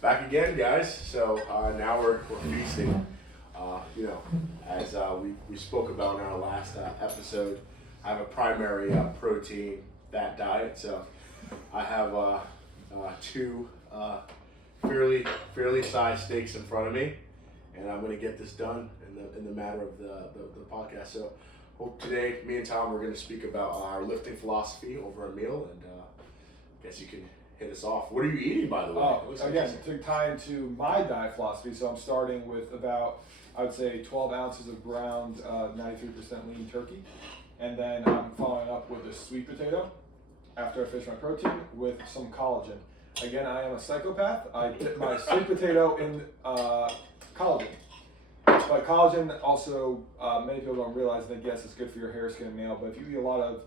Back again, guys. So now we're feasting. As we spoke about in our last episode, I have a primary protein fat diet. So I have two fairly sized steaks in front of me, and I'm going to get this done in the matter of the podcast. So hope today, me and Tom, we're going to speak about our lifting philosophy over a meal, and I guess you can hit us off. What are you eating, by the way? Again, to tie into my diet philosophy, so I'm starting with about, I would say, 12 ounces of ground 93% lean turkey, and then I'm following up with a sweet potato after I finish my protein with some collagen. Again, I am a psychopath. I dip my sweet potato in collagen. But collagen also, many people don't realize that, yes, it's good for your hair, skin, and nail, but if you eat a lot of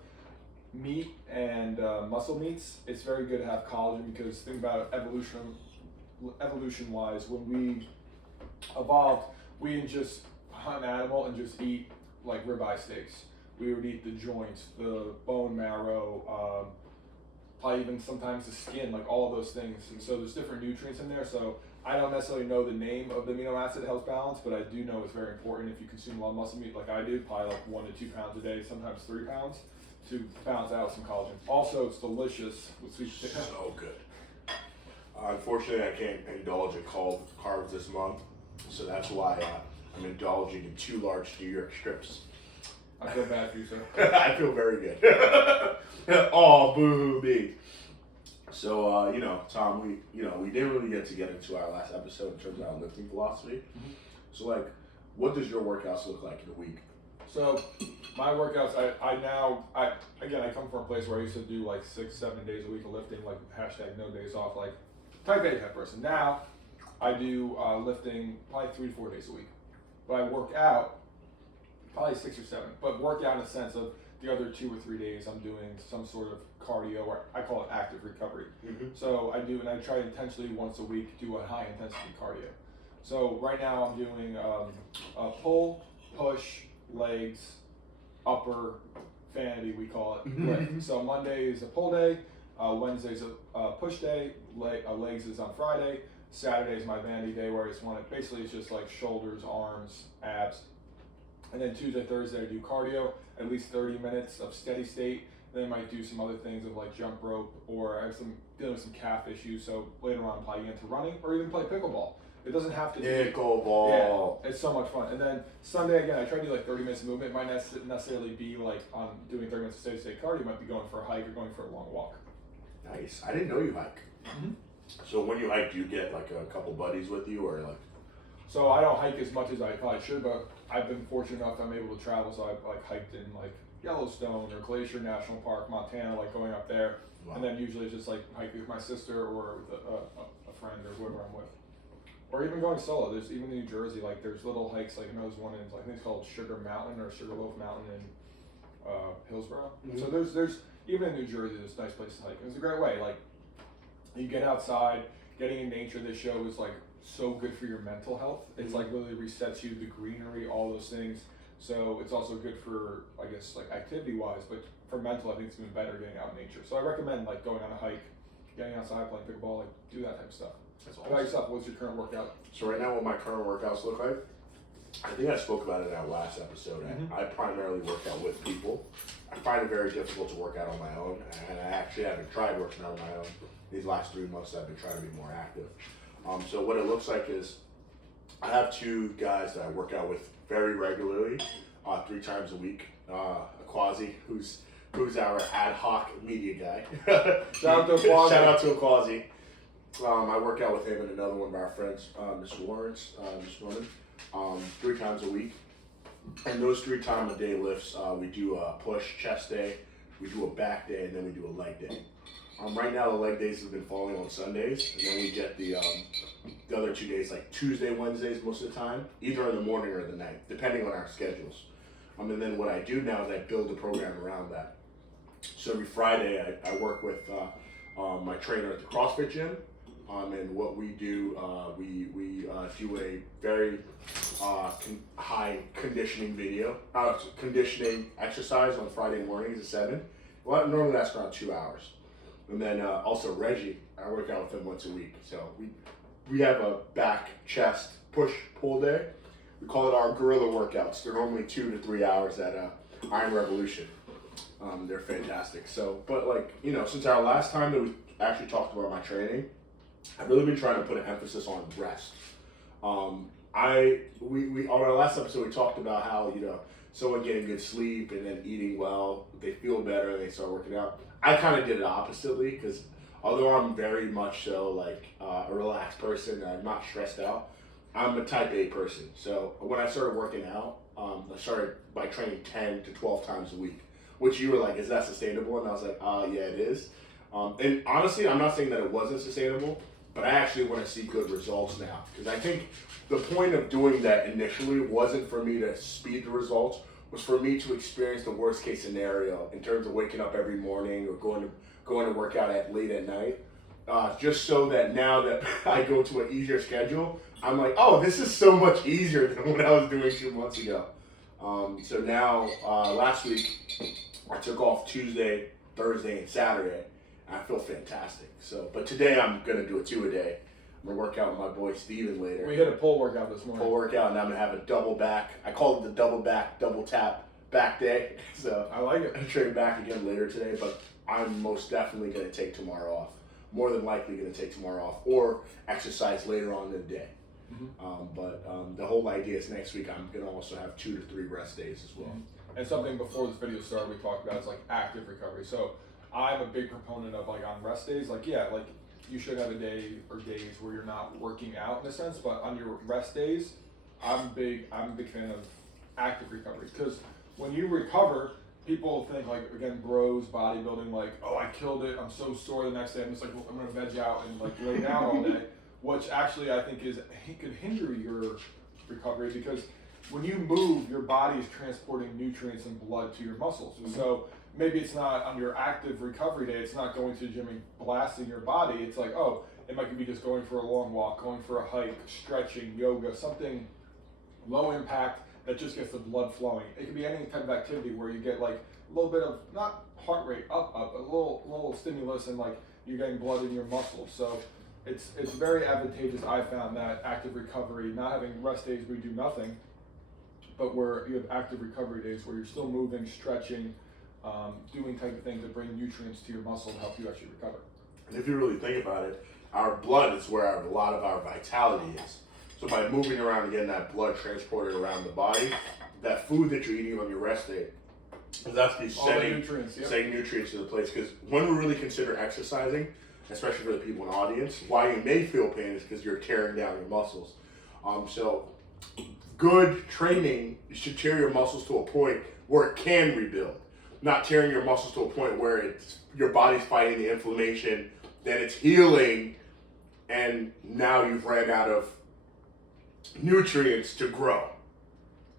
meat and muscle meats, it's very good to have collagen, because think about it, evolution wise, when we evolved, we didn't just hunt an animal and just eat like ribeye steaks. We would eat the joints, the bone marrow, probably even sometimes the skin, like all of those things. And so there's different nutrients in there. So I don't necessarily know the name of the amino acid that helps balance, but I do know it's very important if you consume a lot of muscle meat like I do, probably like 1 to 2 pounds a day, sometimes 3 pounds, to balance out some collagen. Also, it's delicious with sweet potato. So good. Unfortunately, I can't indulge in carbs this month, so that's why I'm indulging in 2 large New York strips. I feel bad for you, sir. I feel very good. Oh, boo me. So, Tom, we didn't really get into our last episode in terms of our lifting philosophy. Mm-hmm. So, like, what does your workouts look like in a week? So my workouts, I come from a place where I used to do like 6-7 days a week of lifting, like hashtag no days off, like type A type person. Now I do lifting probably 3 to 4 days a week, but I work out probably 6 or 7, but work out in the sense of the other 2 or 3 days I'm doing some sort of cardio, or I call it active recovery. Mm-hmm. So I do, and I try intentionally once a week do a high intensity cardio. So right now I'm doing a pull, push, legs, upper, vanity we call it, lift. So Monday is a pull day, Wednesday's a push day, legs is on Friday, Saturday is my vanity day where I just want to, basically it's just like shoulders, arms, abs. And then Tuesday, Thursday I do cardio, at least 30 minutes of steady state. Then I might do some other things of like jump rope, or I have dealing with some calf issues, so later on I'm probably into running or even play pickleball. It doesn't have to be pickleball. Yeah, it's so much fun. And then Sunday again, I try to do like 30 minutes of movement. It might not necessarily be like doing 30 minutes of steady state cardio. You might be going for a hike or going for a long walk. Nice. I didn't know you hike. Mm-hmm. So when you hike, do you get like a couple buddies with you, or like? So I don't hike as much as I probably should, but I've been fortunate enough that I'm able to travel. So I've like hiked in like Yellowstone or Glacier National Park, Montana, like going up there. Wow. And then usually it's just like hiking with my sister or with a friend or whoever I'm with. Or even going solo. There's even in New Jersey, like there's little hikes, like there's one in, I think it's called Sugar Mountain or Sugarloaf Mountain in Hillsborough. Mm-hmm. So there's even in New Jersey, there's nice places to hike. It's a great way. Like you get outside, getting in nature. This show is like so good for your mental health. It's like really resets you, the greenery, all those things. So it's also good for, I guess, like activity wise, but for mental, I think it's even better getting out in nature. So I recommend like going on a hike, getting outside, playing pickleball, like do that type of stuff. That's awesome. How about yourself? What's your current workout? So right now, what my current workouts look like, I think I spoke about it in our last episode. Mm-hmm. I primarily work out with people. I find it very difficult to work out on my own, and I actually haven't tried working out on my own. These last 3 months, I've been trying to be more active. So what it looks like is I have 2 guys that I work out with very regularly, 3 times a week. Aquazi, who's our ad hoc media guy. Shout out to Aquazi. Shout out to Aquazi. I work out with him and another one of our friends, Miss Lawrence, Miss Norman, 3 times a week. And those 3 times a day lifts, we do a push chest day, we do a back day, and then we do a leg day. Right now the leg days have been falling on Sundays, and then we get the other 2 days, like Tuesday, Wednesdays most of the time, either in the morning or the night, depending on our schedules. And then what I do now is I build a program around that. So every Friday I work with my trainer at the CrossFit gym. And what we do, we do a very high conditioning conditioning exercise on Friday mornings at 7. Well, normally that's around 2 hours. And then also Reggie, I work out with him once a week. So we we have a back, chest, push, pull day. We call it our gorilla workouts. They're normally 2 to 3 hours at Iron Revolution. They're fantastic. So, but like, you know, since our last time that we actually talked about my training, I've really been trying to put an emphasis on rest. We on our last episode we talked about how, you know, someone getting good sleep and then eating well, they feel better and they start working out. I kind of did it oppositely because although I'm very much so like a relaxed person, I'm not stressed out. I'm a type A person. So when I started working out, I started by training 10 to 12 times a week, which you were like, is that sustainable? And I was like, yeah, it is. And honestly, I'm not saying that it wasn't sustainable, but I actually want to see good results now. Because I think the point of doing that initially wasn't for me to speed the results, was for me to experience the worst case scenario in terms of waking up every morning or going to work out late at night. Just so that now that I go to an easier schedule, I'm like, oh, this is so much easier than what I was doing 2 months ago. So now, last week, I took off Tuesday, Thursday, and Saturday, and I feel fantastic. So, but today I'm gonna do a 2 a day. I'm gonna work out with my boy Steven later. We hit a pull workout this morning. Pull workout, and I'm gonna have a double back. I call it the double back, double tap back day. So I like it. I train back again later today, but I'm most definitely gonna take tomorrow off. More than likely gonna take tomorrow off, or exercise later on in the day. But the whole idea is next week I'm gonna also have 2 to 3 rest days as well. And something before this video started we talked about is like active recovery. So I'm a big proponent of like on rest days, like yeah, like you should have a day or days where you're not working out in a sense, but on your rest days, I'm a big fan of active recovery because when you recover, people think like, again, bros, bodybuilding, like, oh, I killed it, I'm so sore the next day, I'm just like, well, I'm gonna veg out and like lay down all day, which actually I think could hinder your recovery because when you move, your body is transporting nutrients and blood to your muscles. So maybe it's not on your active recovery day, it's not going to the gym and blasting your body, it's like, oh, it might be just going for a long walk, going for a hike, stretching, yoga, something low impact that just gets the blood flowing. It could be any type of activity where you get like a little bit of, not heart rate up, a little stimulus and like you're getting blood in your muscles. So it's very advantageous, I found, that active recovery, not having rest days where you do nothing, but where you have active recovery days where you're still moving, stretching, doing type of things that bring nutrients to your muscle to help you actually recover. And if you really think about it, our blood is where a lot of our vitality is. So by moving around and getting that blood transported around the body, that food that you're eating on your rest day is actually setting nutrients to the place. Because when we really consider exercising, especially for the people in the audience, why you may feel pain is because you're tearing down your muscles. So good training should tear your muscles to a point where it can rebuild. Not tearing your muscles to a point where your body's fighting the inflammation, then it's healing, and now you've ran out of nutrients to grow.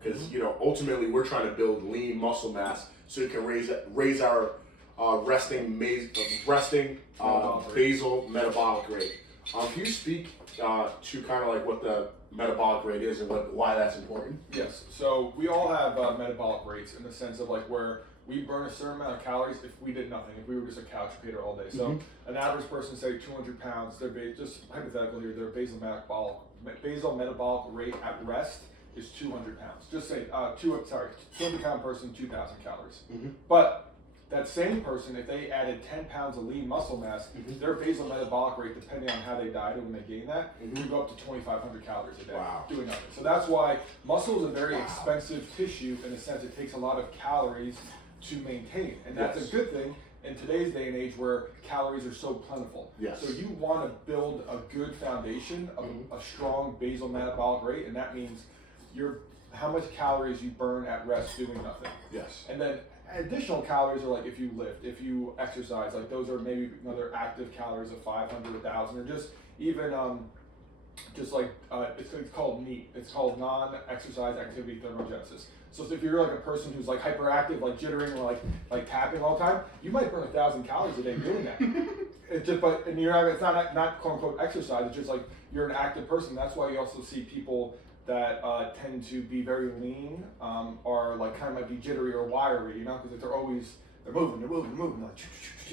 Because ultimately we're trying to build lean muscle mass so you can raise our resting basal metabolic rate. Can you speak to kind of like what the metabolic rate is and why that's important? Yes. So we all have metabolic rates in the sense of like where we burn a certain amount of calories if we did nothing, if we were just a couch potato all day. So an average person, say 200 pounds, just hypothetical here, their basal metabolic rate at rest is 200 pounds. Just say 200 pound person, 2,000 calories. But that same person, if they added 10 pounds of lean muscle mass, their basal metabolic rate, depending on how they dieted when they gained that, would go up to 2,500 calories a day doing nothing. So that's why muscle is a very expensive tissue in a sense. It takes a lot of calories to maintain, and that's a good thing in today's day and age where calories are so plentiful. So you want to build a good foundation of a strong basal metabolic rate, and that means how much calories you burn at rest doing nothing. And then additional calories are like if you lift, if you exercise, like those are maybe another active calories of 500, 1,000, or just even it's called NEAT. It's called non-exercise activity thermogenesis. So if you're like a person who's like hyperactive, like jittering, or like tapping all the time, you might burn 1,000 calories a day doing that. It's not quote unquote exercise. It's just like you're an active person. That's why you also see people that tend to be very lean, or like kind of might be jittery or wiry, because they're moving, like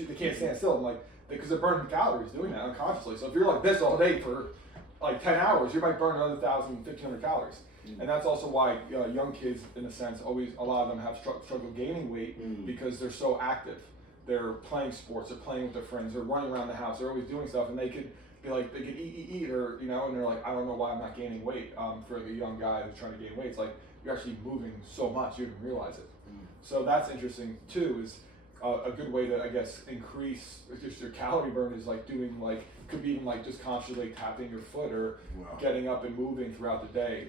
they can't stand still, and like because they're burning calories doing that unconsciously. So if you're like this all day for like 10 hours, you might burn another 1,000, 1,500 calories. And that's also why young kids, in a sense, a lot of them have struggle gaining weight because they're so active. They're playing sports, they're playing with their friends, they're running around the house, they're always doing stuff, and they could be like, they could eat, or, and they're like, I don't know why I'm not gaining weight. For the young guy who's trying to gain weight, it's like, you're actually moving so much, you didn't realize it. So that's interesting too, is a good way to, I guess, increase just your calorie burn is like doing could be even like just consciously tapping your foot or getting up and moving throughout the day.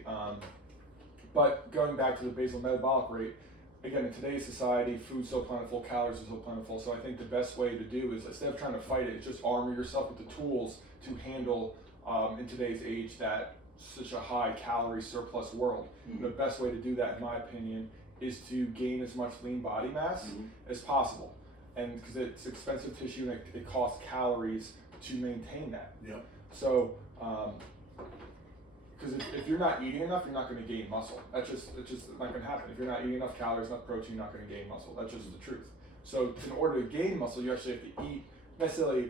But going back to the basal metabolic rate, again, in today's society, food's so plentiful, calories are so plentiful, so I think the best way to do is, instead of trying to fight it, just armor yourself with the tools to handle, in today's age, that such a high calorie surplus world. The best way to do that, in my opinion, is to gain as much lean body mass as possible. And because it's expensive tissue and it costs calories to maintain that. Yep. So, because if you're not eating enough, you're not going to gain muscle. It's just not going to happen. If you're not eating enough calories, enough protein, you're not going to gain muscle. That's just the truth. So in order to gain muscle, you actually have to eat, necessarily,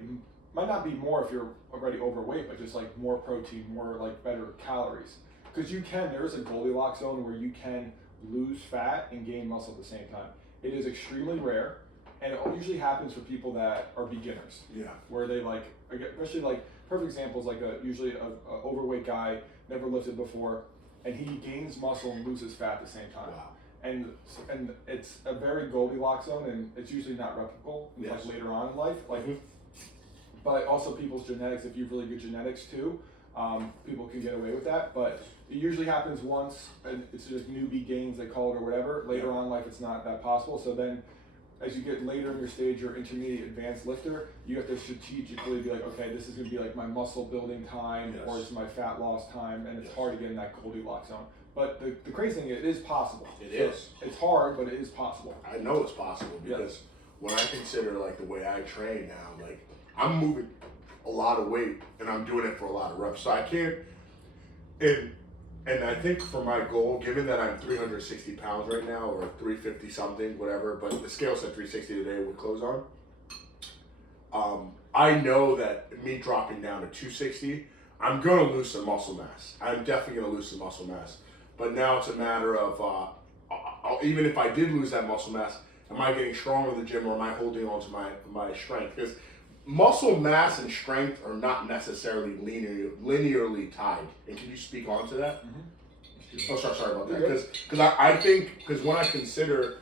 might not be more if you're already overweight, but just like more protein, more like better calories. Because there is a Goldilocks zone where you can lose fat and gain muscle at the same time. It is extremely rare, and it usually happens for people that are beginners. Yeah. Where they especially perfect examples usually a overweight guy, never lifted before, and he gains muscle and loses fat at the same time. Wow. And it's a very Goldilocks zone, and it's usually not replicable later on in life. But also people's genetics, if you have really good genetics too, people can get away with that. But it usually happens once, and it's just newbie gains, they call it, or whatever. Later on in life, it's not that possible. So then, as you get later in your stage, your intermediate advanced lifter, you have to strategically be like, okay, this is going to be like my muscle building time, or it's my fat loss time, and it's hard to get in that Goldilocks zone. But the crazy thing, it is possible. It is. It's hard, but it is possible. I know it's possible because when I consider the way I train now, I'm moving a lot of weight and I'm doing it for a lot of reps. So I can't, and I think for my goal, given that I'm 360 pounds right now, or 350 something, whatever, but the scale said 360 today with clothes on, I know that me dropping down to 260, I'm going to lose some muscle mass. I'm definitely going to lose some muscle mass. But now it's a matter of, even if I did lose that muscle mass, am I getting stronger in the gym, or am I holding on to my strength? Because muscle mass and strength are not necessarily linearly tied. And can you speak on to that? Oh, sorry about that. Because I think, because when I consider,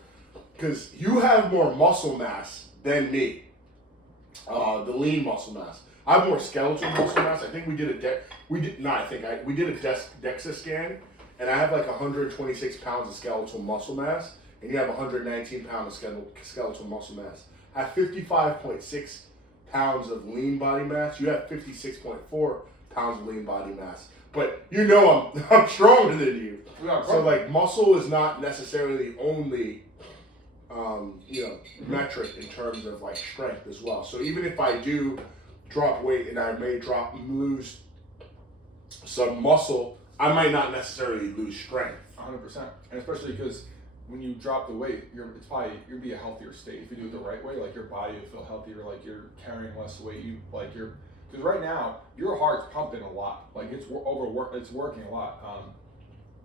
because you have more muscle mass than me, the lean muscle mass. I have more skeletal muscle mass. I think we did a DEXA scan, and I have 126 pounds of skeletal muscle mass, and you have 119 pounds of skeletal muscle mass. I have 55.6 pounds of lean body mass. You have 56.4 pounds of lean body mass. But I'm stronger than you. So muscle is not necessarily the only metric in terms of strength as well. So even if I do drop weight and I may lose some muscle, I might not necessarily lose strength. 100%, and especially because when you drop the weight, you'll be a healthier state if you do it the right way. Your body will feel healthier, you're carrying less weight. Because right now your heart's pumping a lot. It's working a lot.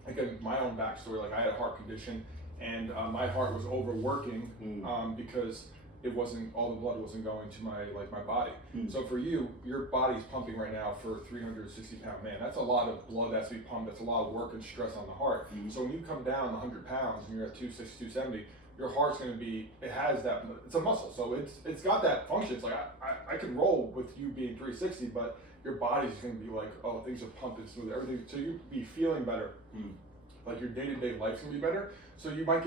Again, my own backstory, I had a heart condition, and my heart was overworking because all the blood wasn't going to my body. So for you, your body's pumping right now for a 360-pound man. That's a lot of blood that's to be pumped. That's a lot of work and stress on the heart. So when you come down 100 pounds and you're at 260, 270, your heart's going to be, it's a muscle. So it's got that function. It's I can roll with you being 360, but your body's going to be oh, things are pumping smooth, everything. So you be feeling better. Your day-to-day life's going to be better. So you might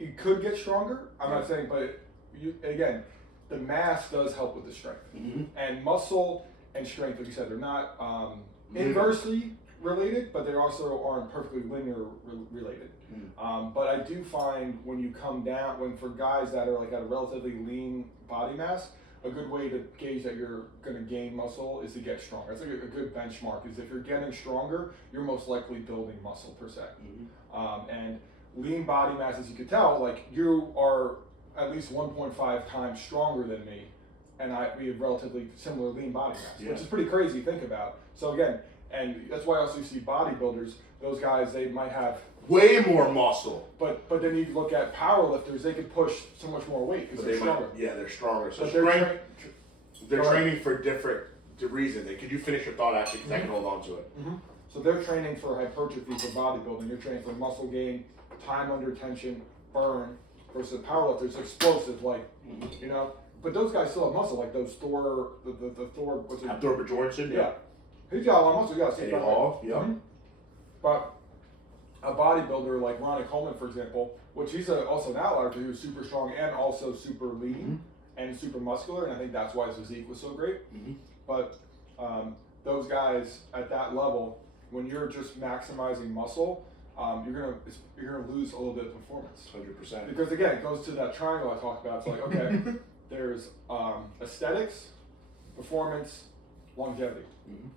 it could get stronger. I'm not saying, but again, the mass does help with the strength. And muscle and strength, like you said, they're not inversely related, but they also aren't perfectly linear related. But I do find when you come down, for guys that are at a relatively lean body mass, a good way to gauge that you're going to gain muscle is to get stronger. It's a good benchmark. Is if you're getting stronger, you're most likely building muscle per se. And lean body mass, as you could tell, you are at least 1.5 times stronger than me and we have relatively similar lean body mass, which Yeah. is pretty crazy to think about. So again, and that's why also you see bodybuilders, those guys, they might have way more muscle. but then you look at powerlifters, they could push so much more weight because But they're they might, stronger. yeah, they're stronger. So But they're Go ahead. training for different reasons. Could you finish your thought actually? Because I can hold on to it. So they're training for hypertrophy for bodybuilding. You're training for muscle gain, time under tension, burn, versus powerlifters, explosive, like, you know. But those guys still have muscle, like those Thor, the Thor, what's it? Thor Bjornsson, Yeah. He's got a lot of muscle, you gotta see Eddie that. Hall, yeah. But a bodybuilder like Ronnie Coleman, for example, which he's also an outlier because he was super strong and also super lean and super muscular, and I think that's why his physique was so great. But those guys at that level, when you're just maximizing muscle, you're gonna lose a little bit of performance. 100%. Because again, it goes to that triangle I talked about. It's like, okay, there's aesthetics, performance, longevity. And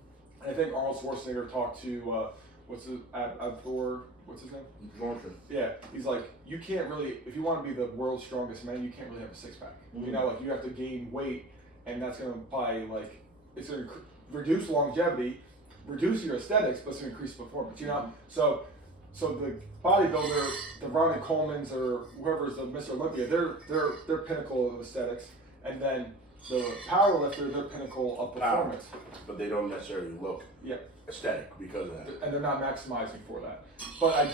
I think Arnold Schwarzenegger talked to what's his name? Bjornsson. Yeah, he's like, you can't really, if you want to be the world's strongest man, you can't really have a six pack. You know, like you have to gain weight, and that's gonna it's gonna reduce longevity, reduce your aesthetics, but it's gonna increase performance. You know, so the bodybuilder, the Ronnie Colemans or whoever's the Mr. Olympia, they're pinnacle of aesthetics, and then the powerlifter, they're pinnacle of performance. But they don't necessarily look aesthetic because of that. And they're not maximizing for that. But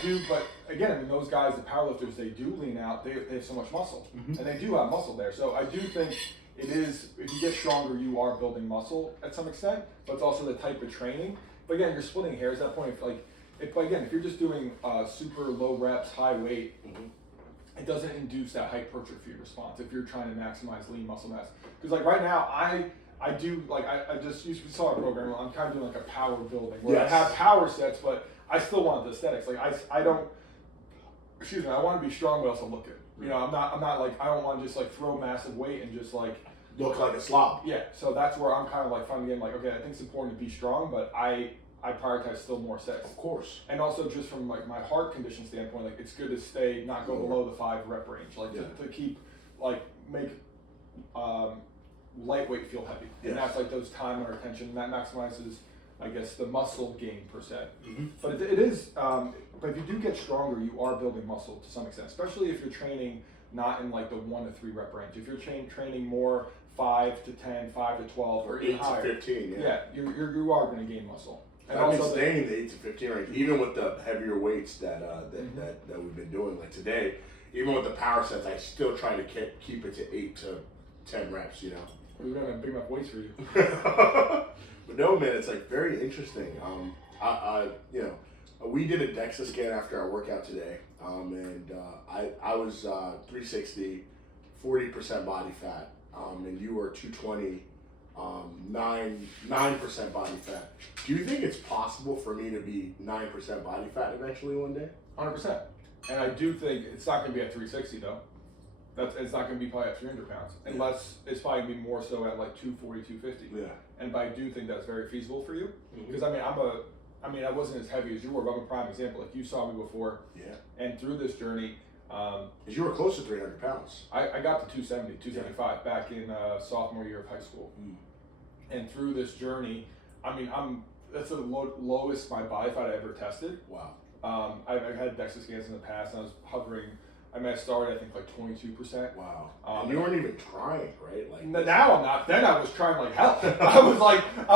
again, I mean, those guys, the powerlifters, they do lean out, they have so much muscle. And they do have muscle there. So I do think it is, if you get stronger, you are building muscle at some extent, but it's also the type of training. But again, you're splitting hairs at that point. If you're just doing super low reps, high weight, it doesn't induce that hypertrophy response if you're trying to maximize lean muscle mass. Because like right now, I do, like, I just we saw a program, I'm kind of doing like a power building where I have power sets, but I still want the aesthetics. Like I want to be strong, but also look good. You know, I'm not like, I don't want to just like throw massive weight and just like look like a slob. Yeah, so that's where I'm kind of like finding like, okay, I think it's important to be strong, but I prioritize still more sets. Of course. And also just from like my heart condition standpoint, like it's good to not go below the 5 rep range, like to keep, like make lightweight feel heavy. And that's like those time under tension, and that maximizes, I guess, the muscle gain per se. But it is, but if you do get stronger, you are building muscle to some extent, especially if you're training not in like the 1 to 3 rep range. If you're training more 5 to 10, 5 to 12, or 8 higher, to 15, you are going to gain muscle. And I've been also staying in the 8 to 15 range, even with the heavier weights that we've been doing. Like today, even with the power sets, I still try to keep it to 8 to 10 reps. You know. We're gonna have big enough weights for you. But no, man, it's like very interesting. We did a DEXA scan after our workout today, and I was 360, 40% body fat, and you were 220. 9% body fat. Do you think it's possible for me to be 9% body fat eventually one day? 100%. And I do think it's not going to be at 360 though. It's not going to be probably at 300 pounds, unless it's probably going to be more so at like 240, 250. Yeah. But I do think that's very feasible for you, because I wasn't as heavy as you were, but I'm a prime example. Like you saw me before. Yeah. And through this journey. Because you were close to 300 pounds. I got to 270, 275 back in sophomore year of high school. And through this journey, that's the lowest my body fat I ever tested. Wow. I've had DEXA scans in the past, and I was hovering. I started, I think, like 22%. Wow. And you weren't even trying, right? Like now I'm not. Then I was trying like hell. I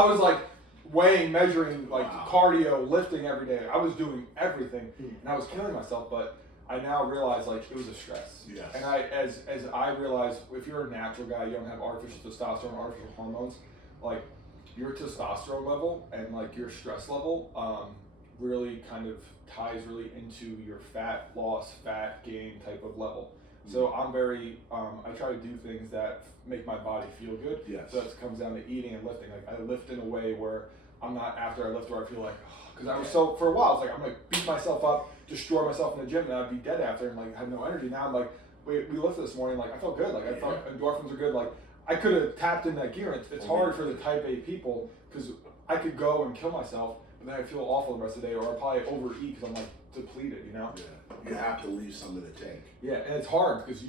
was like weighing, measuring, like cardio, lifting every day. I was doing everything, and I was killing myself. But I now realize like it was a stress. Yes. And as I realize, if you're a natural guy, you don't have artificial testosterone, artificial hormones, like your testosterone level and like your stress level really kind of ties really into your fat loss, fat gain type of level. So I'm very, I try to do things that make my body feel good. Yes. So it comes down to eating and lifting. Like I lift in a way where I'm not after I lift where I feel like, because I was for a while, I was like, I'm gonna beat myself up, destroy myself in the gym, and I'd be dead after and like have no energy. Now I'm like, we lifted this morning, like I felt good, like I felt endorphins are good, like I could have tapped in that gear. It's hard for the type A people because I could go and kill myself, but then I feel awful the rest of the day, or I'll probably overeat because I'm like depleted, you know? Yeah. You have to leave some in the tank. Yeah, and it's hard because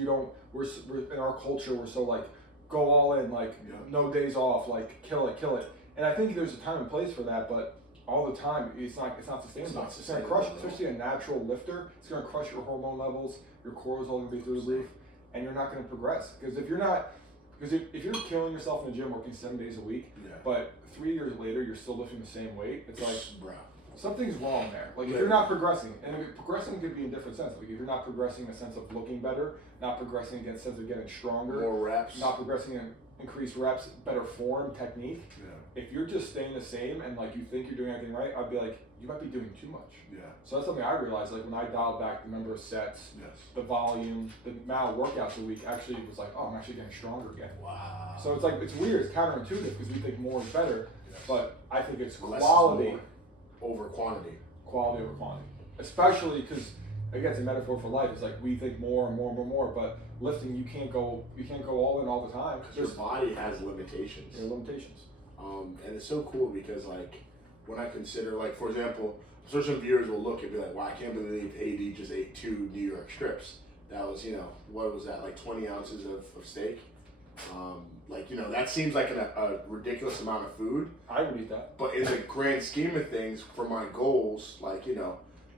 we're in our culture, we're so like go all in, like no days off, like kill it. And I think there's a time and place for that, but all the time it's not sustainable. It's gonna crush, especially a natural lifter. It's gonna crush your hormone levels. Your cortisol gonna be through the roof, and you're not gonna progress. Because if you're killing yourself in the gym working 7 days a week, but 3 years later you're still lifting the same weight, it's like, bro, something's wrong there. Like if you're not progressing, and progressing could be in different sense. Like if you're not progressing in a sense of looking better, not progressing in a sense of getting stronger, more reps, not progressing in increased reps, better form, technique. If you're just staying the same and like you think you're doing everything right, I'd be like, you might be doing too much. So that's something I realized, like when I dialed back the number of sets, the volume, the amount of workouts a week, actually was like, oh, I'm actually getting stronger again. Wow. So it's like, it's weird, it's counterintuitive because we think more is better, but I think it's quality over quantity. Quality over quantity. Especially because, again, it's a metaphor for life. It's like we think more and more and more, but lifting, you can't go all in all the time. Because your body has limitations. There are limitations. And it's so cool because, like, when I consider, like, for example, so some viewers will look and be like, wow, I can't believe AD just ate 2 New York strips. That was, what was that, like 20 ounces of steak? That seems like a ridiculous amount of food. I would eat that. But in the grand scheme of things, for my goals, like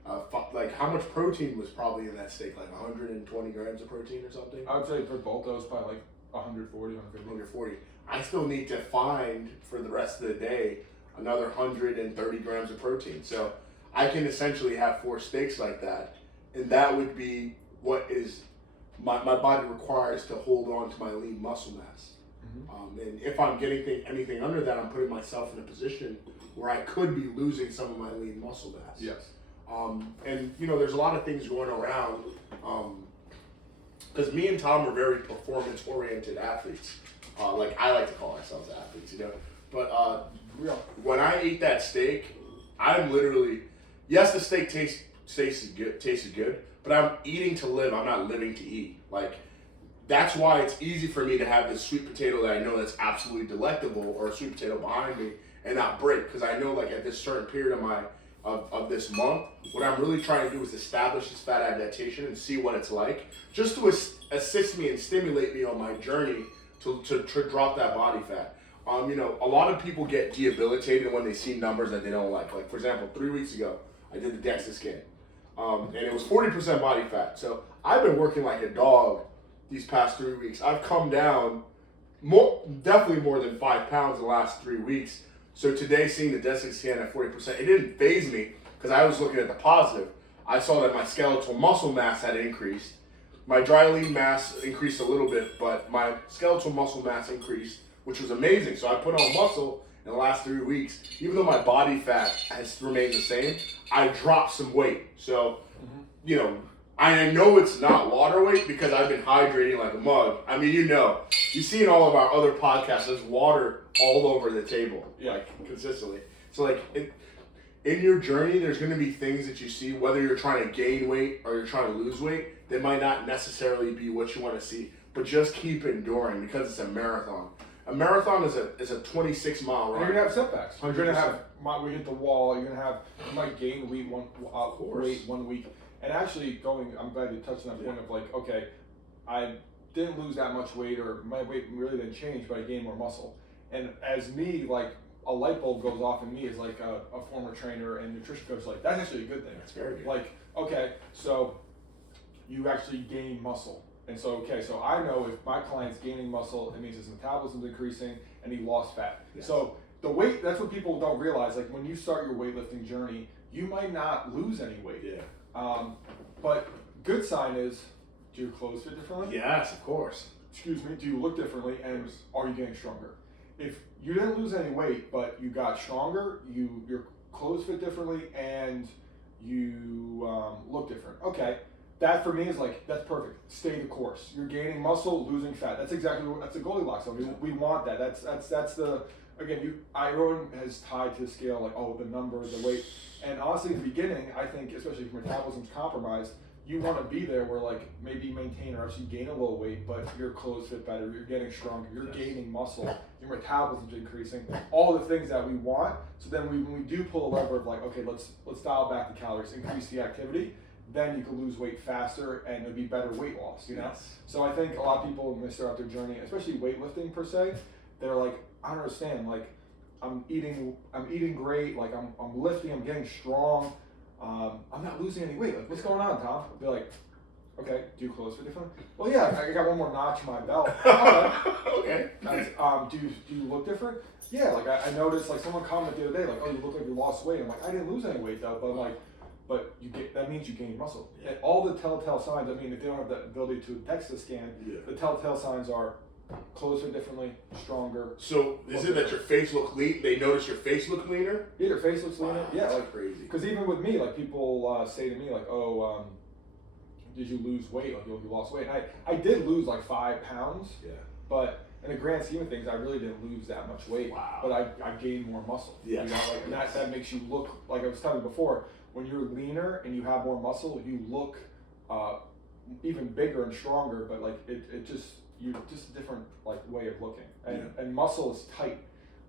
how much protein was probably in that steak? Like 120 grams of protein or something? I would say for both those, probably like 140, 140. I still need to find for the rest of the day another 130 grams of protein. So I can essentially have 4 steaks like that, and that would be what is my body requires to hold on to my lean muscle mass. And if I'm getting anything under that, I'm putting myself in a position where I could be losing some of my lean muscle mass. Yes. And there's a lot of things going around, because me and Tom are very performance-oriented athletes. Like I like to call ourselves athletes, But when I eat that steak, I'm literally, yes, the steak tasted good, but I'm eating to live. I'm not living to eat. Like, that's why it's easy for me to have this sweet potato that I know that's absolutely delectable, or a sweet potato behind me, and not break, because I know, like, at this certain period of this month, what I'm really trying to do is establish this fat adaptation and see what it's like, just to assist me and stimulate me on my journey to drop that body fat. A lot of people get debilitated when they see numbers that they don't like. Like, for example, 3 weeks ago, I did the DEXA scan, and it was 40% body fat. So I've been working like a dog these past 3 weeks. I've come down definitely more than 5 pounds in the last 3 weeks. So today, seeing the DEXA scan at 40%, it didn't faze me because I was looking at the positive. I saw that my skeletal muscle mass had increased. My dry lean mass increased a little bit, but my skeletal muscle mass increased, which was amazing. So I put on muscle in the last 3 weeks. Even though my body fat has remained the same, I dropped some weight. So, I know it's not water weight because I've been hydrating like a mug. I mean, you see in all of our other podcasts, there's water all over the table, like consistently. So like in your journey, there's going to be things that you see, whether you're trying to gain weight or you're trying to lose weight, that might not necessarily be what you want to see, but just keep enduring because it's a marathon. A marathon is a 26-mile run. And you're gonna have setbacks. You're gonna have we hit the wall. You might gain weight one week. And actually, I'm glad you touched on that point of like, okay, I didn't lose that much weight, or my weight really didn't change, but I gained more muscle. And as me, like, a light bulb goes off in me as like a former trainer and nutrition coach, like, that's actually a good thing. That's very good. Like, okay, so you actually gain muscle. And so, so I know if my client's gaining muscle, it means his metabolism's increasing and he lost fat. Yes. So the weight, that's what people don't realize. Like, when you start your weightlifting journey, you might not lose any weight. Yeah. But good sign is, do your clothes fit differently? Yes, of course. Excuse me, do you look differently, and are you getting stronger? If you didn't lose any weight, but you got stronger, your clothes fit differently, and you look different. Okay, that for me is like, that's perfect. Stay the course. You're gaining muscle, losing fat. That's the Goldilocks zone. We want that. That's the, again, everyone has tied to the scale, like, oh, the number, the weight. And honestly, in the beginning, I think, especially if metabolism's compromised, you want to be there where, like, maybe maintain or actually gain a little weight, but your clothes fit better, you're getting stronger, you're gaining muscle, your metabolism's increasing, all the things that we want. So then when we do pull a lever of like, okay, let's dial back the calories, increase the activity, then you can lose weight faster and it'll be better weight loss, you know? Yes. So I think a lot of people, when they start out their journey, especially weightlifting per se, they're like, I don't understand, like, I'm eating great, like I'm lifting, I'm getting strong, I'm not losing any weight. Like, what's going on, Tom? They're like, okay, do you clothes for different? Well, yeah, I got one more notch in my belt. Okay. Do you look different? Yeah, like I noticed, like someone commented the other day, like, oh, you look like you lost weight. I'm like, I didn't lose any weight though, but I'm like, but that means you gained muscle. Yeah. And all the telltale signs, I mean, if they don't have the ability to DEXA scan, the telltale signs are clothes fit differently, stronger. So is it that your face look lean? They notice your face look leaner? Yeah, your face looks leaner. Yeah, that's like crazy. Because even with me, like people say to me, like, oh, did you lose weight? Like you lost weight. And I did lose like 5 pounds. Yeah. But in the grand scheme of things, I really didn't lose that much weight. Wow. But I gained more muscle. Yeah. You know, like, and that makes you look, like I was telling you before, when you're leaner and you have more muscle, you look even bigger and stronger. But like it just you're just a different like way of looking. And muscle is tight,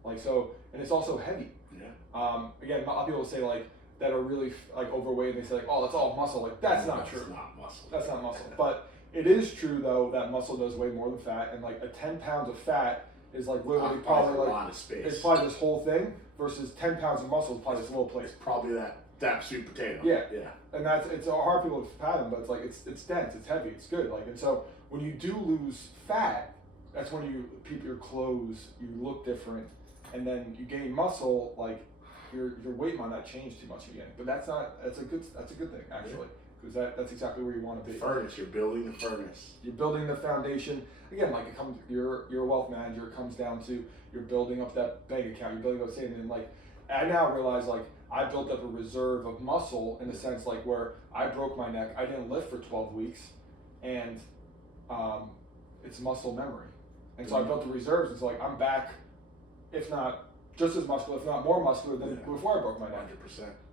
like so, and it's also heavy. Yeah. Again, a lot of people say like that are really like overweight, and they say like, oh, that's all muscle. Like that's not true. That's not muscle. That's not muscle. But it is true though that muscle does weigh more than fat, and like a 10 pounds of fat is like literally probably a like lot of space. it's probably this whole thing versus 10 pounds of muscle is probably this little place. It's probably that sweet potato. Yeah. Yeah. And it's hard for people to fathom, but it's like it's dense, it's heavy, it's good. Like, and so when you do lose fat, that's when you keep your clothes, you look different, and then you gain muscle. Like your weight might not change too much again, but that's a good thing actually, because that's exactly where you want to be. Furnace, you're building the furnace. You're building the foundation again. Like it comes, you're a wealth manager. It comes down to you're building up that bank account. You're building up savings, and like I now realize like I built up a reserve of muscle in the sense like where I broke my neck. I didn't lift for 12 weeks, and it's muscle memory. And so I built the reserves. It's like I'm back, if not just as muscular, if not more muscular than before I broke my neck.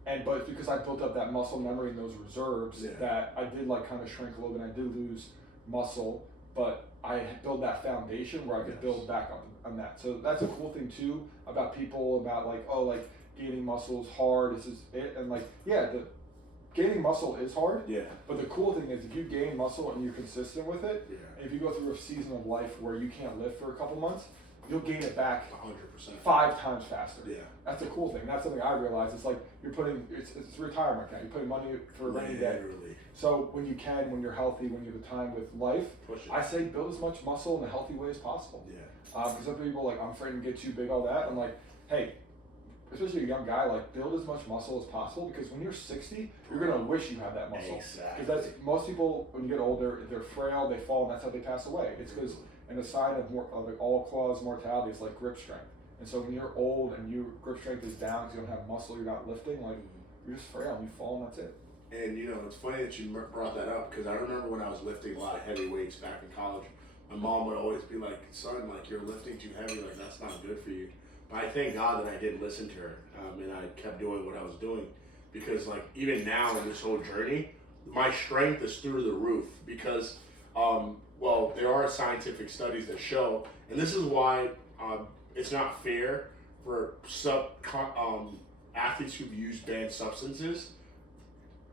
100%. But because I built up that muscle memory and those reserves, that I did like kind of shrink a little bit. I did lose muscle, but I had built that foundation where I could build back up on that. So that's a cool thing too about people about like, oh, like gaining muscle is hard. This is it, and like the gaining muscle is hard. Yeah. But the cool thing is if you gain muscle and you're consistent with it, and if you go through a season of life where you can't lift for a couple months, you'll gain it back 100%. 5 times faster. Yeah. That's a cool thing. That's something I realized. It's like you're putting it's retirement account. You're putting money for a rainy day. Literally. So when you're healthy, when you have the time with life, I say build as much muscle in a healthy way as possible. Yeah. Because some people like I'm afraid to get too big, all that. I'm like, hey, especially a young guy, like build as much muscle as possible because when you're 60, you're gonna wish you had that muscle. Exactly. Because that's most people when you get older, they're frail, they fall, and that's how they pass away. It's because and a sign of all cause mortality is like grip strength. And so when you're old and your grip strength is down because you don't have muscle, you're not lifting, like you're just frail and you fall and that's it. And you know, it's funny that you brought that up because I remember when I was lifting a lot of heavy weights back in college, my mom would always be like, son, like you're lifting too heavy, like that's not good for you. But I thank God that I didn't listen to her and I kept doing what I was doing because like even now in this whole journey, my strength is through the roof because well, there are scientific studies that show, and this is why it's not fair for athletes who've used banned substances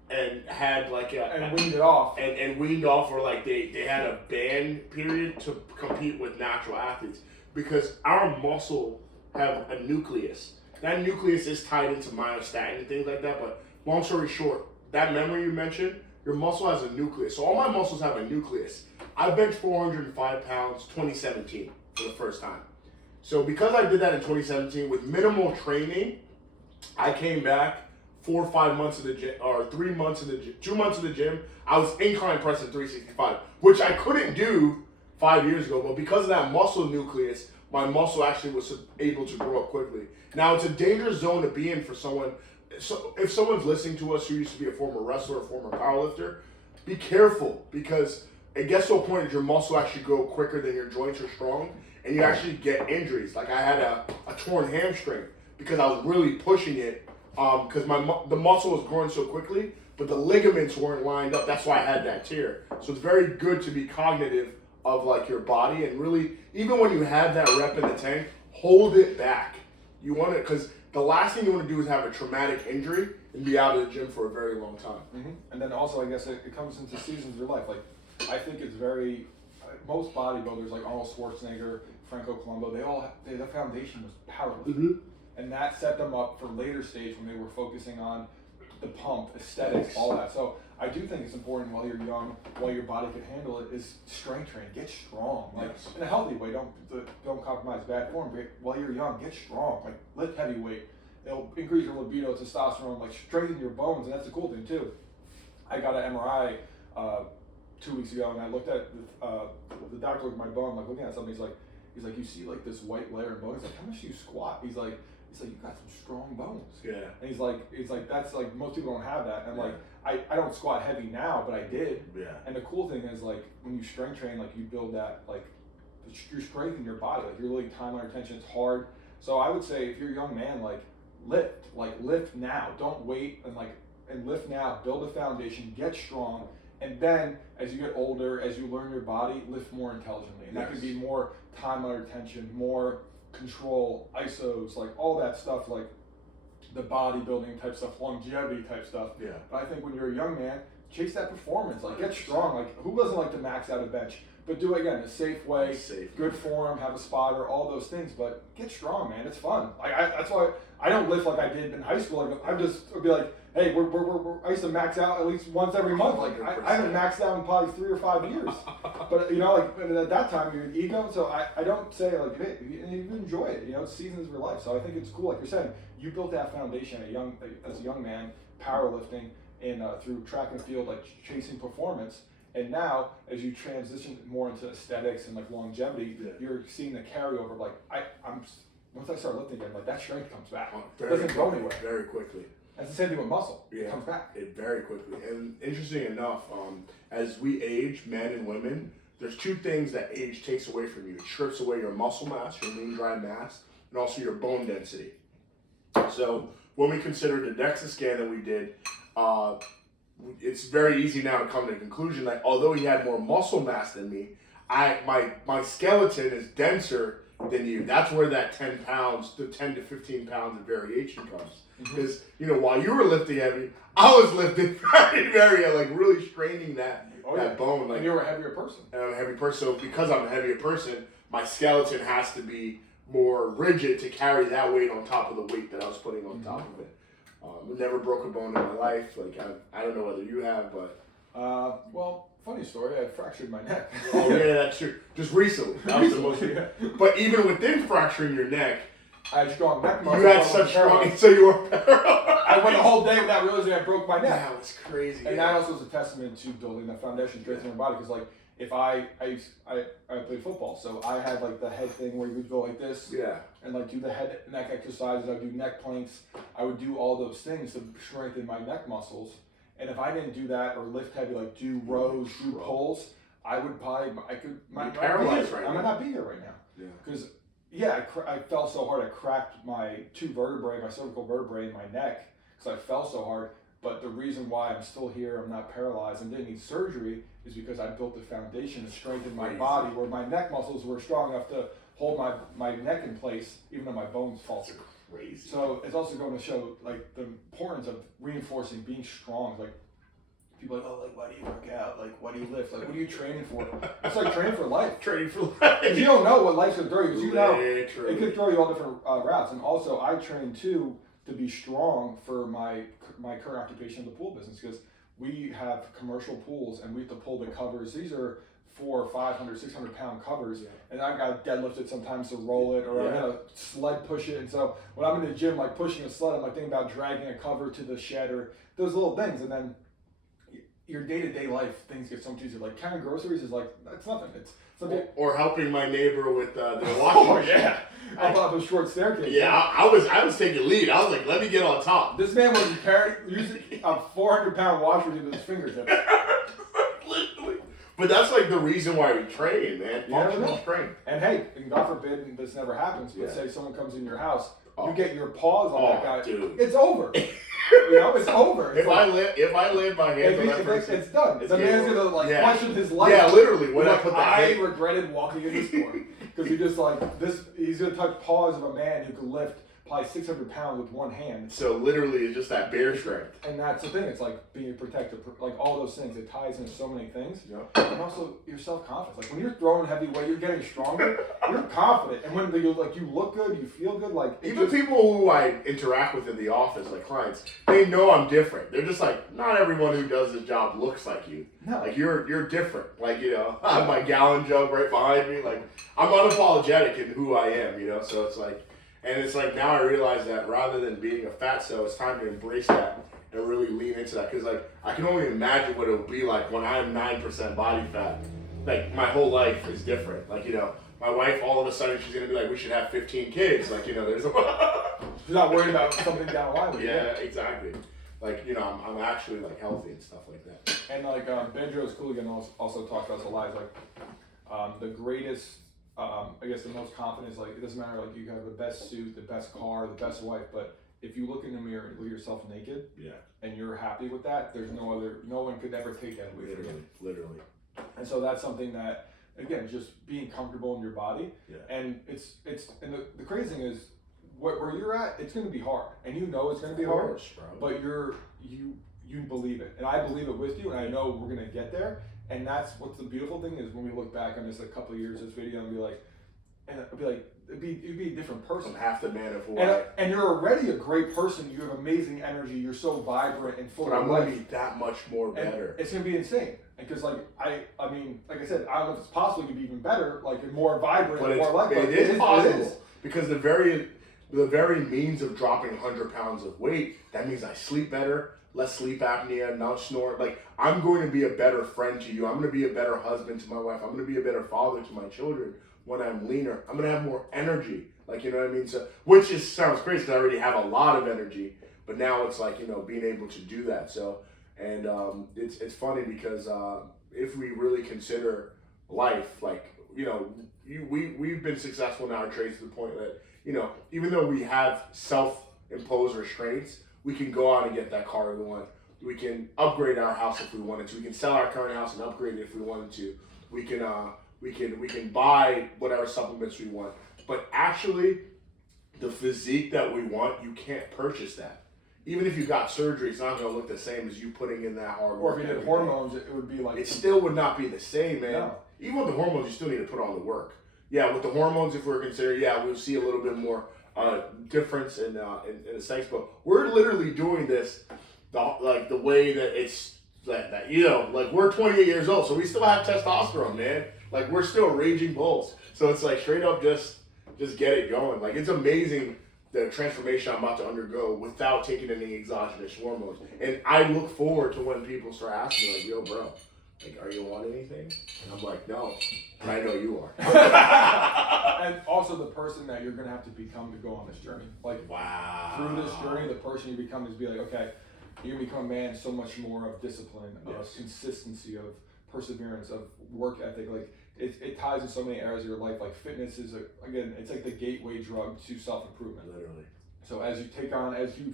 and had like and weaned it off and weaned off, or like they had a ban period to compete with natural athletes because our muscle have a nucleus. That nucleus is tied into myostatin and things like that. But long story short, that memory you mentioned, your muscle has a nucleus. So all my muscles have a nucleus. I benched 405 pounds 2017 for the first time. So because I did that in 2017 with minimal training, I came back 4 or 5 months of the gym, or 3 months of the gym, 2 months of the gym. I was incline pressing 365, which I couldn't do 5 years ago. But because of that muscle nucleus, my muscle actually was able to grow up quickly. Now it's a dangerous zone to be in for someone. So if someone's listening to us who used to be a former wrestler, a former powerlifter, be careful because it gets to a point that your muscle actually grow quicker than your joints are strong, and you actually get injuries. Like I had a torn hamstring because I was really pushing it because the muscle was growing so quickly, but the ligaments weren't lined up. That's why I had that tear. So it's very good to be cognitive of like your body and really, even when you have that rep in the tank, hold it back. You want it because the last thing you want to do is have a traumatic injury and be out of the gym for a very long time. Mm-hmm. And then also, I guess it comes into seasons of your life. Like, I think it's very, most bodybuilders like Arnold Schwarzenegger, Franco Columbu, the foundation was powerlifting. Mm-hmm. And that set them up for later stage when they were focusing on the pump, aesthetics, all that. So I do think it's important while you're young, while your body can handle it, is strength training. Get strong, like in a healthy way. Don't compromise bad form. But while you're young, get strong. Like lift heavy weight. It'll increase your libido, testosterone, like strengthen your bones, and that's the cool thing too. I got an MRI 2 weeks ago, and I looked at the doctor looked at my bone, like looking at something. He's like, you see like this white layer of bone. He's like, how much do you squat? He's like, you got some strong bones. Yeah. And he's like, that's like most people don't have that. And like, I don't squat heavy now, but I did. Yeah. And the cool thing is like when you strength train, like you build that like you're strengthening your body. Like you're really time under tension. It's hard. So I would say if you're a young man, like lift now. Don't wait and lift now. Build a foundation. Get strong. And then, as you get older, as you learn your body, lift more intelligently. And that could be more time under tension, more control, ISOs, like all that stuff, like the bodybuilding type stuff, longevity type stuff. Yeah. But I think when you're a young man, chase that performance. Like, get strong. Like, who doesn't like to max out a bench? But do it again a safe way, good form, have a spotter, all those things. But get strong, man. It's fun. That's why I don't lift like I did in high school. Like, I'd be like, hey, I used to max out at least once every month. Like I haven't maxed out in probably 3 or 5 years. But you know, like at that time, you're an ego. So I don't say like, hey, you enjoy it. You know, it's seasons of your life. So I think it's cool. Like you're saying, you built that foundation as a young man, powerlifting and through track and field, like chasing performance. And now, as you transition more into aesthetics and like longevity, you're seeing the carryover. Like once I start lifting again, like that strength comes back. It doesn't go anywhere. Very quickly. That's the same thing with muscle. It comes back. Very quickly. And interesting enough, as we age, men and women, there's 2 things that age takes away from you. It strips away your muscle mass, your lean, dry mass, and also your bone density. So when we considered the DEXA scan that we did, it's very easy now to come to the conclusion that although he had more muscle mass than me, my skeleton is denser than you. That's where that 10 to 15 pounds of variation comes. Because, you know, while you were lifting heavy, I was lifting very, very, like really straining that bone. Like, and you're a heavier person. And I'm a heavy person. So because I'm a heavier person, my skeleton has to be more rigid to carry that weight on top of the weight that I was putting on top of it. I never broke a bone in my life. Like I don't know whether you have, but well, funny story. I fractured my neck. Oh yeah, that's true. Just recently. That was the most. But even within fracturing your neck, I had strong neck muscles. You had such strong, so you were paralyzed. I went the whole day without realizing I broke my neck. That was crazy. And that also was a testament to building that foundation, strengthening my body. Because like, if I played football, so I had like the head thing where you would go like this, and like do the head neck exercises. I would do neck planks. I would do all those things to strengthen my neck muscles. And if I didn't do that or lift heavy, like do rows, do pulls, I would probably might paralyzed right now. I might not be here right now. Because I fell so hard I cracked my 2 vertebrae, my cervical vertebrae in my neck because I fell so hard. But the reason why I'm still here, I'm not paralyzed and didn't need surgery, is because I built the foundation to strengthen my body, where my neck muscles were strong enough to hold my neck in place, even though my bones faltered. Crazy. So it's also going to show like the importance of reinforcing, being strong. Like people are like, oh, like why do you work out? Like why do you lift? Like what are you training for? It's like training for life. Training for life. If you don't know what life's gonna throw you, because you know it could throw you all different routes. And also, I train too to be strong for my current occupation of the pool business, because we have commercial pools and we have to pull the covers. These are 400, 500, 600 pound covers, and I've got deadlifted sometimes to roll it, or I'm gonna sled push it. And so when I'm in the gym, like pushing a sled, I'm like thinking about dragging a cover to the shed or those little things. And then your day-to-day life, things get so much easier. Like carrying groceries is like, that's nothing. It's something. Or helping my neighbor with the washing machine. Up a short staircase. Yeah, I was taking lead. I was like, let me get on top. This man was using a 400-pound washer with his fingertips. But that's like the reason why we train, man. Functional training. And hey, and God forbid this never happens, but say someone comes in your house, you get your paws on that guy, dude. It's over. You know, it's over. If I land my hands on that person, it's done. The man's gonna question his life. Yeah, literally. When I put that, I regretted walking in the store because he just like this. He's gonna touch paws of a man who can lift probably 600 pounds with one hand. So literally, it's just that bear strength. And that's the thing. It's like being protected, like all those things. It ties into so many things. Yep. And also your self-confidence. Like when you're throwing heavy weight, you're getting stronger. You're confident, and when you look good, you feel good. Like even people who I interact with in the office, like clients, they know I'm different. They're just like, not everyone who does this job looks like you. No. Like you're different. Like I have my gallon jug right behind me. Like I'm unapologetic in who I am. So it's like. And it's like now I realize that rather than being a fatso, it's time to embrace that and really lean into that. Because like I can only imagine what it would be like when I'm 9% body fat. Like my whole life is different. Like my wife all of a sudden she's gonna be like, we should have 15 kids. Like there's you're not worried about something down the line. With yeah, exactly. Like I'm actually like healthy and stuff like that. And like Benjo's Cooligan also talked about this a lot. Like the greatest. I guess the most confidence, like it doesn't matter, like you have the best suit, the best car, the best wife, but if you look in the mirror and look at yourself naked, and you're happy with that, there's no one could ever take that away from you. Literally. And so that's something that, again, just being comfortable in your body. Yeah. And it's and the crazy thing is, where you're at, it's going to be hard, and it's going to be hard, but you believe it, and I believe it with you, and I know we're going to get there. And that's what's the beautiful thing is when we look back on this a couple of years, this video, and it'd be a different person. I'm half the man of who I am. And you're already a great person. You have amazing energy. You're so vibrant and full but of I'm life. going to be that much more better. And it's going to be insane. Because I mean, like I said, I don't know if it's possible to be even better, like and more vibrant, and more like. It is possible because the very means of dropping 100 pounds of weight, that means I sleep better. Less sleep apnea, not snore. Like I'm going to be a better friend to you. I'm going to be a better husband to my wife. I'm going to be a better father to my children when I'm leaner. I'm going to have more energy. Like what I mean. So which sounds crazy because I already have a lot of energy, but now it's like being able to do that. So and it's funny because if we really consider life, like we've been successful in our trades to the point that even though we have self-imposed restraints. We can go out and get that car we want. We can upgrade our house if we wanted to. We can sell our current house and upgrade it if we wanted to. We can buy whatever supplements we want. But actually, the physique that we want, you can't purchase that. Even if you got surgery, it's not going to look the same as you putting in that hard work. Or if you did hormones, it would be like... It still would not be the same, man. No. Even with the hormones, you still need to put on the work. Yeah, with the hormones, if we're considering, we'll see a little bit more difference in the sex, but we're literally doing this the way that it's that like we're 28 years old, so we still have testosterone, man. Like we're still raging bulls, so it's like straight up just get it going. Like it's amazing the transformation I'm about to undergo without taking any exogenous hormones, and I look forward to when people start asking me like, yo bro, like are you on anything? And I'm like, no, and I know you are. And also the person that you're going to have to become to go on this journey. Like, wow. Through this journey, the person you become is be like, okay, you're going to become a man so much more of discipline, of consistency, of perseverance, of work ethic. Like, it ties in so many areas of your life. Like, fitness is, again, it's like the gateway drug to self-improvement. Literally. So as you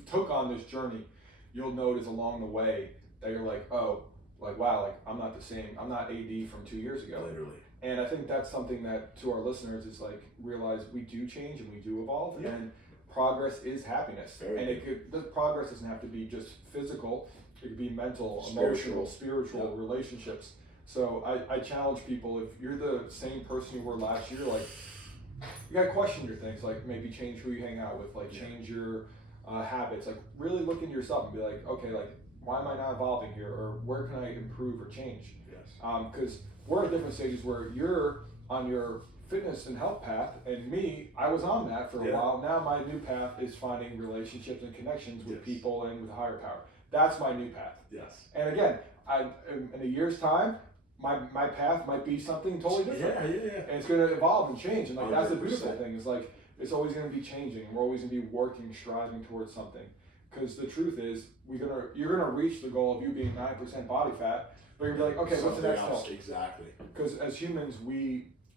took on this journey, you'll notice along the way that you're like, oh, like, wow, like, I'm not the same. I'm not AD from 2 years ago. Literally. And I think that's something that to our listeners is like realize we do change and we do evolve, and progress is happiness. The progress doesn't have to be just physical; it could be mental, emotional, spiritual, relationships. So I challenge people: if you're the same person you were last year, like you gotta question your things, like maybe change who you hang out with, like change your habits, like really look into yourself and be like, okay, like why am I not evolving here, or where can I improve or change? Because we're at different stages where you're on your fitness and health path, and me, I was on that for a while. Now my new path is finding relationships and connections with people and with a higher power. That's my new path. And again, in a year's time, my path might be something totally different. And it's going to evolve and change. And like 100%. That's the beautiful thing. Is like it's always going to be changing. We're always going to be working, striving towards something. Because the truth is, you're gonna reach the goal of you being 9% body fat. But you're like, okay, what's the next goal? Exactly. Because as humans,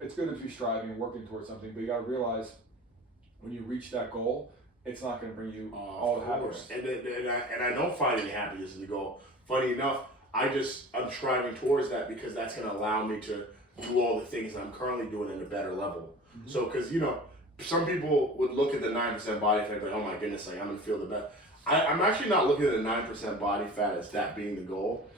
it's good to be striving and working towards something, but you got to realize when you reach that goal, it's not going to bring you all the happiness. And I don't find any happiness in the goal. Funny enough, I'm striving towards that because that's going to allow me to do all the things I'm currently doing at a better level. Mm-hmm. So, because some people would look at the 9% body fat like, oh my goodness, like I'm gonna feel the best. I'm actually not looking at the 9% body fat as that being the goal.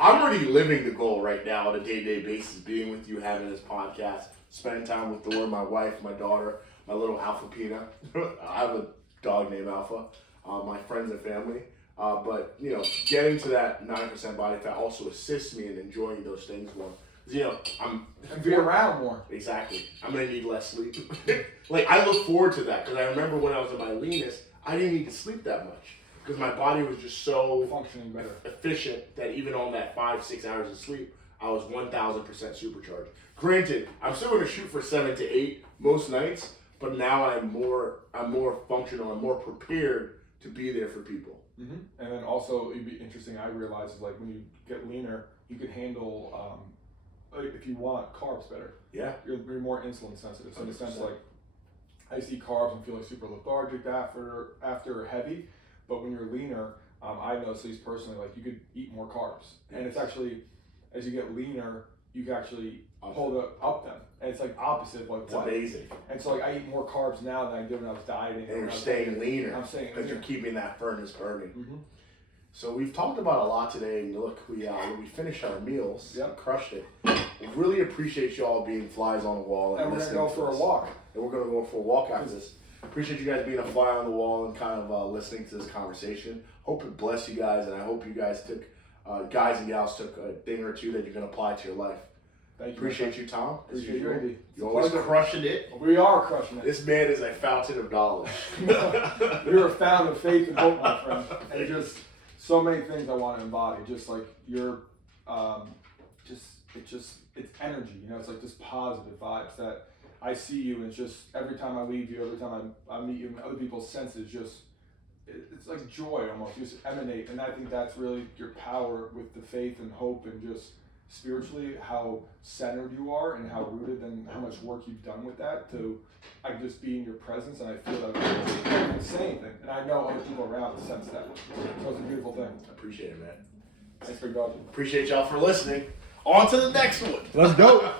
I'm already living the goal right now on a day-to-day basis, being with you, having this podcast, spending time with Thor, my wife, my daughter, my little Alpha Pina. I have a dog named Alpha, my friends and family. But, you know, getting to that 9% body fat also assists me in enjoying those things more. You know, and be around more. Exactly. I'm going to need less sleep. Like, I look forward to that because I remember when I was at my leanest, I didn't need to sleep that much because my body was just so functioning better, efficient that even on that 5-6 hours of sleep, I was 1,000% supercharged. Granted, I'm still going to shoot for 7 to 8 most nights, but now I'm more functional. I'm more prepared to be there for people. Mm-hmm. And then also, it'd be interesting. I realize is like when you get leaner, you can handle, if you want, carbs better. Yeah, you're more insulin sensitive. So in a sense, like I used to eat carbs and feel like super lethargic after heavy, but when you're leaner, I noticed at least personally, like you could eat more carbs, and it's actually as you get leaner, you can actually hold up them, and it's like opposite. Like it's amazing. And so like I eat more carbs now than I did when I was dieting. And you're staying leaner. I'm staying because you're keeping that furnace burning. Mm-hmm. So we've talked about a lot today, and look, we finished our meals. Yep. Crushed it. We really appreciate you all being flies on the wall and we're gonna go for a walk. And we're gonna go for a walk after this. Appreciate you guys being a fly on the wall and kind of listening to this conversation. Hope it blessed you guys, and I hope you guys guys and gals took a thing or two that you can apply to your life. Thank you. Appreciate you, Tom. Appreciate you, Andy. You're always crushing it. We are crushing it. This man is a fountain of knowledge. You're a fountain of faith and hope, my friend. And just so many things I want to embody. Just like you're, it's energy. You know, it's like just positive vibes that I see you, and it's just every time I leave you, every time I meet you, and other people's senses it's like joy almost. You just emanate, and I think that's really your power with the faith and hope and just spiritually how centered you are and how rooted and how much work you've done with that to I can just be in your presence and I feel that I can't even say anything, and I know other people around sense that. So it's a beautiful thing. I appreciate it, man. Thanks for God. Appreciate y'all for listening. On to the next one. Let's go.